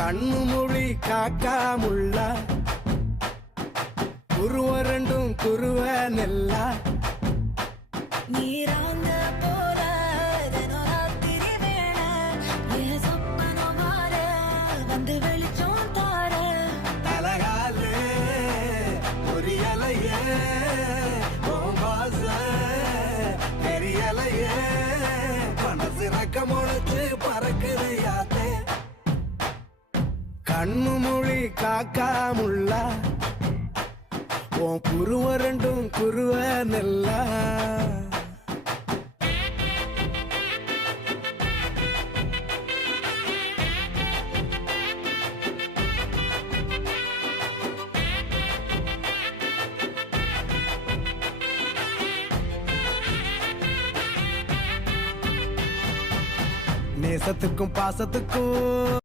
கண்ணு மொழி காக்காமுள்ள குருவ ரெண்டும் குருவ நெல்லா நீராங்க போல தினராத்திரி வேண என் சொப்பனம் மாற வந்து வெளிச்சம் தார தலகாலே பொரியலையே ஓம்பாச பெரியலையே மனசு ரக்க முளைச்சு பறக்குது யாத்தே கண்ணு மொழி காக்காமுள்ள உன் குருவ ரெண்டும் குருவ நெல்லா நேசத்துக்கும் பாசத்துக்கும்